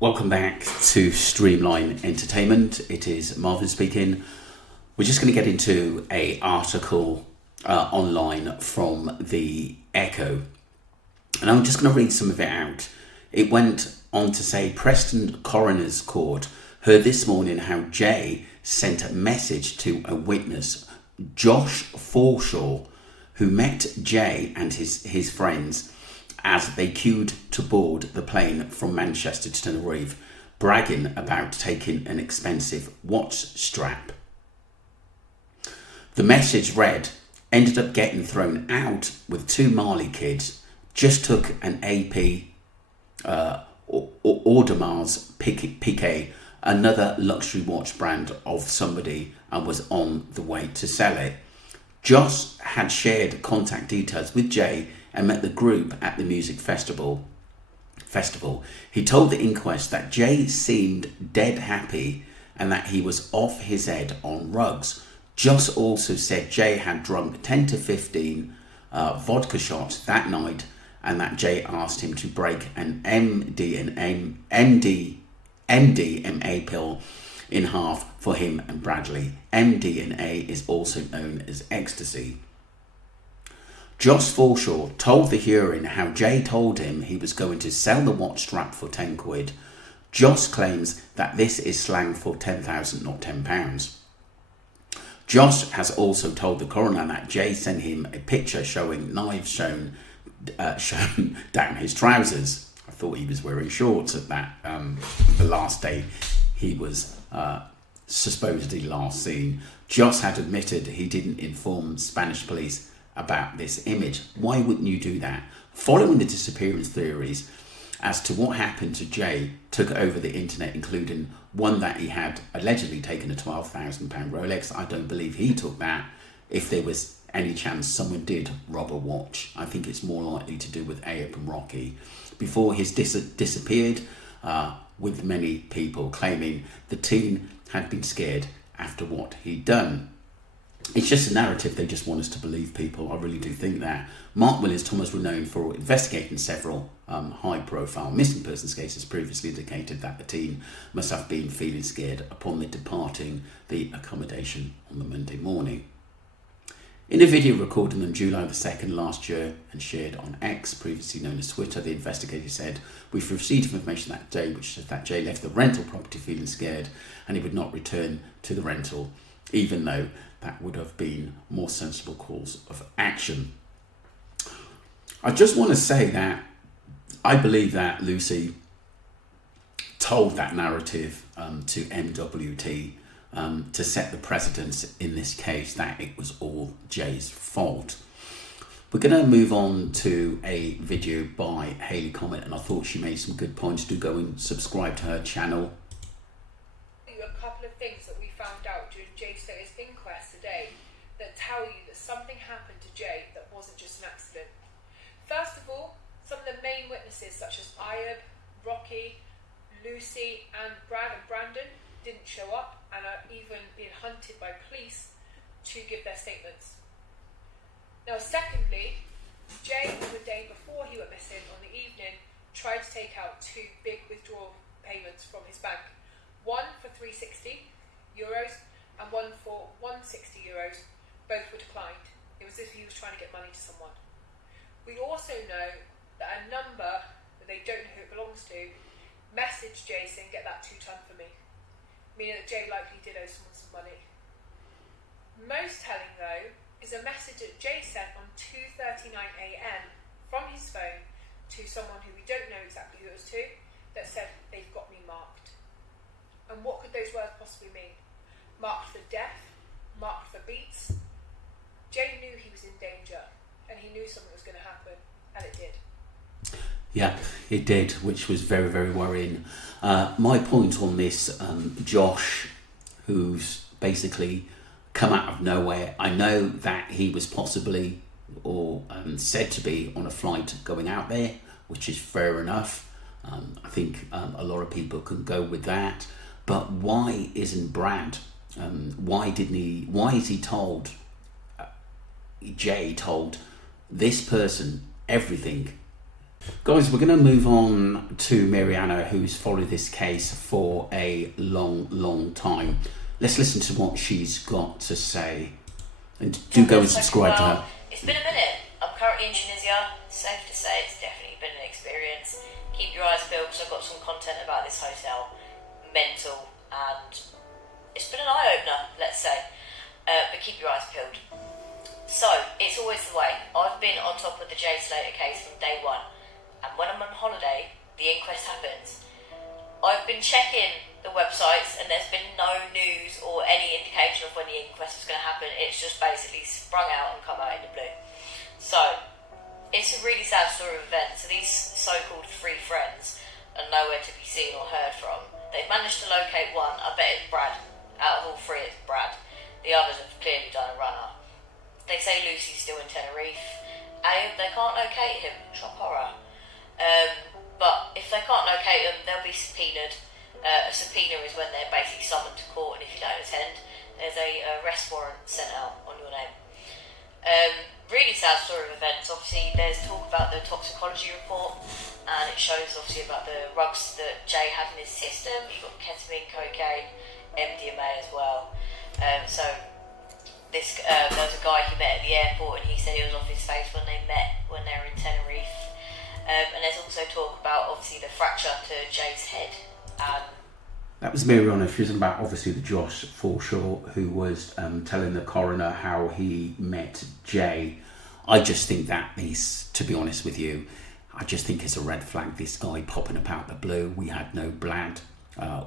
Welcome back to Streamline Entertainment. It is Marvin speaking. We're just going to get into an article online from the Echo, and I'm just going to read some of it out. It went on to say Preston Coroner's Court heard this morning how Jay sent a message to a witness, Josh Forshaw, who met Jay and his friends as they queued to board the plane from Manchester to Tenerife, bragging about taking an expensive watch strap. The message read, ended up getting thrown out with two Mali kids, just took an AP Audemars Piguet, another luxury watch brand of somebody, and was on the way to sell it. Josh had shared contact details with Jay and met the group at the music festival. He told the inquest that Jay seemed dead happy and that he was off his head on rugs. Josh also said Jay had drunk 10 to 15 vodka shots that night, and that Jay asked him to break an MDMA pill in half for him and Bradley. MDMA is also known as ecstasy. Josh Forshaw told the hearing how Jay told him he was going to sell the watch strap for 10 quid. Josh claims that this is slang for 10,000, not £10. Josh has also told the coroner that Jay sent him a picture showing knives shown down his trousers. I thought he was wearing shorts at that the last day he was supposedly last seen. Josh had admitted he didn't inform Spanish police about this image. Why wouldn't you do that? Following the disappearance theories as to what happened to Jay took over the internet, including one that he had allegedly taken a £12,000 Rolex. I don't believe he took that. If there was any chance someone did rob a watch, I think it's more likely to do with Ayub and Rocky. Before he's disappeared, with many people claiming the teen had been scared after what he'd done. It's just a narrative. They just want us to believe people. I really do think that. Mark Williams-Thomas were known for investigating several high-profile missing persons cases, previously indicated that the teen must have been feeling scared upon departing the accommodation on the Monday morning. In a video recorded on July the 2nd last year and shared on X, previously known as Twitter, the investigator said, "We've received information that day which says that Jay left the rental property feeling scared and he would not return to the rental, even though that would have been more sensible course of action." I just want to say that I believe that Lucy told that narrative to MWT to set the precedence in this case that it was all Jay's fault. We're going to move on to a video by Hayley Comet, and I thought she made some good points. Do go and subscribe to her channel. A couple of things that we found out during Jay Slater's inquest today that tell you that something happened to Jay that wasn't just an accident. First of all, some of the main witnesses such as Ayub, Rocky, Lucy and Brad and Brandon didn't show up and are even being hunted by police to give their statements. Now secondly, Jay, the day before he went missing on the evening, tried to take out two big withdrawal payments from his bank. One for €360 and one for €160. Both were declined. It was as if he was trying to get money to someone. We also know that a number that they don't know who it belongs to messaged Jay saying, "Get that 2 ton for me," meaning that Jay likely did owe someone some money. Most telling though is a message that Jay sent on 2:39 AM from his phone to someone who we don't know exactly who it was to, that said, "They've got me marked." And what could those words possibly mean? Marked for death, marked for beats. Jay knew he was in danger and he knew something was going to happen, and it did. Yeah, it did, which was very, very worrying. My point on this, Josh, who's basically come out of nowhere. I know that he was possibly or said to be on a flight going out there, which is fair enough. I think a lot of people can go with that. But why isn't Brad? Why is he told? Jay told this person everything Guys, we're going to move on to Mariana, who's followed this case for a long time. Let's listen to what she's got to say. And do go and subscribe to her. It's been a minute. I'm currently in Tunisia. Safe to say it's definitely been an experience. Keep your eyes peeled because I've got some content about this hotel. Mental, and it's been an eye-opener, let's say. But keep your eyes peeled. So, it's always the way. I've been on top of the Jay Slater case from day one. And when I'm on holiday, the inquest happens. I've been checking the websites and there's been no news or any indication of when the inquest is going to happen. It's just basically sprung out and come out in the blue. So, it's a really sad story of events. So these so-called three friends are nowhere to be seen or heard from. They've managed to locate one. I bet it's Brad. Out of all three, it's Brad. The others have clearly done a runner. They say Lucy's still in Tenerife. They can't locate him. Shock horror. But if they can't locate them, they'll be subpoenaed. A subpoena is when they're basically summoned to court, and if you don't attend, there's a arrest warrant sent out on your name. Really sad story of events. Obviously, there's talk about the toxicology report, and it shows obviously about the drugs that Jay had in his system. You've got ketamine, cocaine, MDMA as well. So this there was a guy he met at the airport, and he said he was off his face when they met when they were in Tenerife. And there's also talk about obviously the fracture to Jay's head. That was Mariana. She was about obviously the Josh Forshaw who was telling the coroner how he met Jay. I just think that is, to be honest with you, I just think it's a red flag. This guy popping up out the blue. We had no Brad,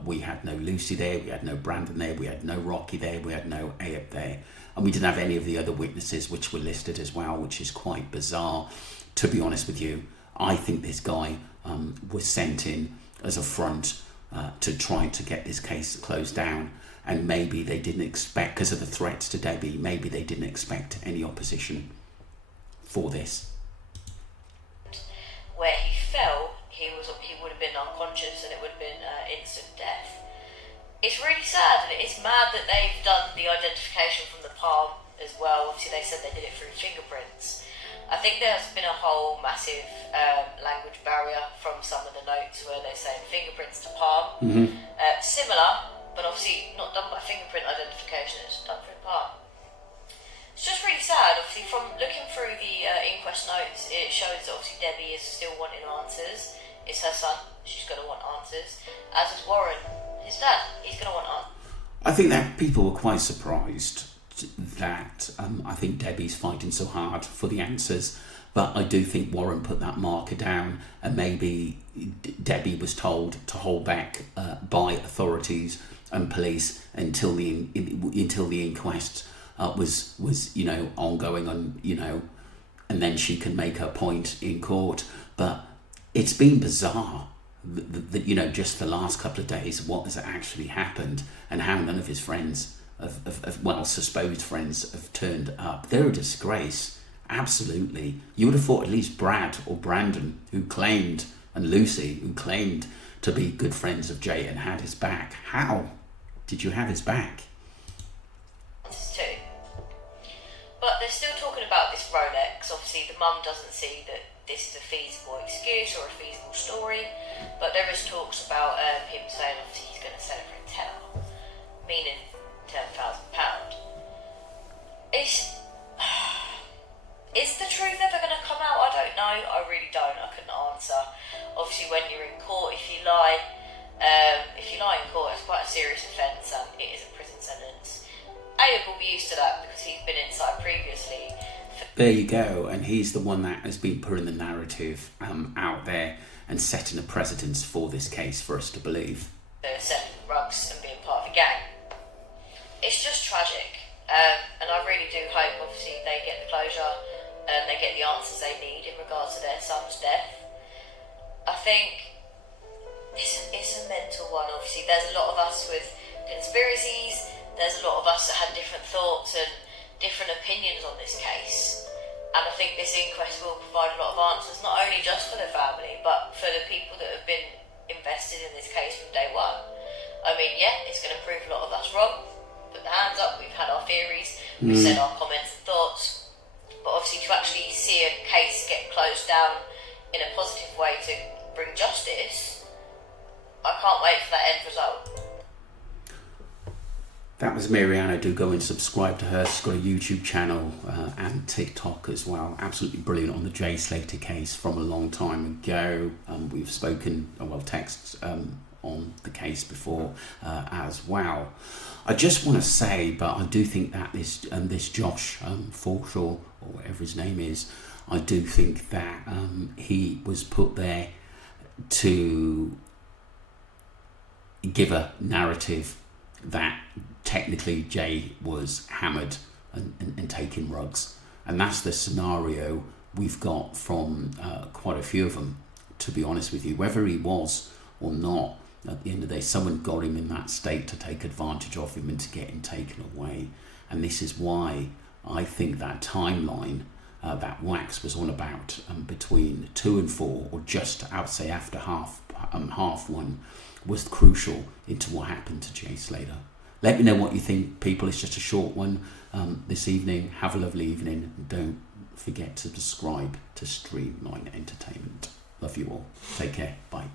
we had no Lucy there, we had no Brandon there, we had no Rocky there, we had no Ayub there, and we didn't have any of the other witnesses which were listed as well, which is quite bizarre. To be honest with you, I think this guy was sent in as a front to try to get this case closed down, and maybe they didn't expect, because of the threats to Debbie, maybe they didn't expect any opposition for this. Where he fell, he would have been unconscious, and it would have been instant death. It's really sad, and it's mad that they've done the identification from the palm as well. Obviously, they said they did it through fingerprints. I think there's been a whole massive language barrier from some of the notes where they're saying fingerprints to palm. Mm-hmm. Similar, but obviously not done by fingerprint identification, it's done through palm. It's just really sad. Obviously, from looking through the inquest notes, it shows that obviously Debbie is still wanting answers. It's her son, she's going to want answers. As is Warren, his dad, he's going to want answers. I think that people were quite surprised that I think Debbie's fighting so hard for the answers, but I do think Warren put that marker down, and maybe Debbie was told to hold back by authorities and police until the inquest was ongoing, and then she can make her point in court. But it's been bizarre that just the last couple of days what has actually happened, and how none of his friends supposed friends have turned up. They're a disgrace, absolutely. You would have thought at least Brad or Brandon, who claimed, and Lucy, who claimed to be good friends of Jay and had his back. How did you have his back? Too. But they're still talking about this Rolex. Obviously, the mum doesn't see that this is a feasible excuse or a feasible story, but there is talks about him saying obviously he's going to sell it for a tenner, meaning £10,000. Is the truth ever going to come out? I don't know. I really don't. I couldn't answer. Obviously, when you're in court, if you lie in court, it's quite a serious offence, and it is a prison sentence. Ayub will be used to that because he's been inside previously. There you go, and he's the one that has been putting the narrative out there and setting a precedence for this case for us to believe. Selling rugs and being part of a gang. It's just tragic, and I really do hope obviously they get the closure and they get the answers they need in regards to their son's death. I think it's a mental one. Obviously there's a lot of us with conspiracies, there's a lot of us that had different thoughts and different opinions on this case, and I think this inquest will provide a lot of answers, not only just for the family but for the people that have been invested in this case from day one. I mean, yeah, it's going to prove a lot of us wrong. Put the hands up, we've had our theories, we've said our comments and thoughts, but obviously to actually see a case get closed down in a positive That was Mariana. Do go and subscribe to her. She's got a YouTube channel and TikTok as well. Absolutely brilliant on the Jay Slater case from a long time ago. We've spoken, texts on the case before as well. I just want to say, but I do think that this Josh Forshaw, or whatever his name is, I do think that he was put there to give a narrative that technically Jay was hammered and taking rugs, and that's the scenario we've got from quite a few of them, to be honest with you. Whether he was or not, at the end of the day, someone got him in that state to take advantage of him and to get him taken away. And this is why I think that timeline that Wax was on about between 2 and 4, or just I would say after half one, was crucial into what happened to Jay Slater. Let me know what you think, people. It's just a short one this evening. Have a lovely evening. Don't forget to subscribe to Streamline Entertainment. Love you all. Take care. Bye.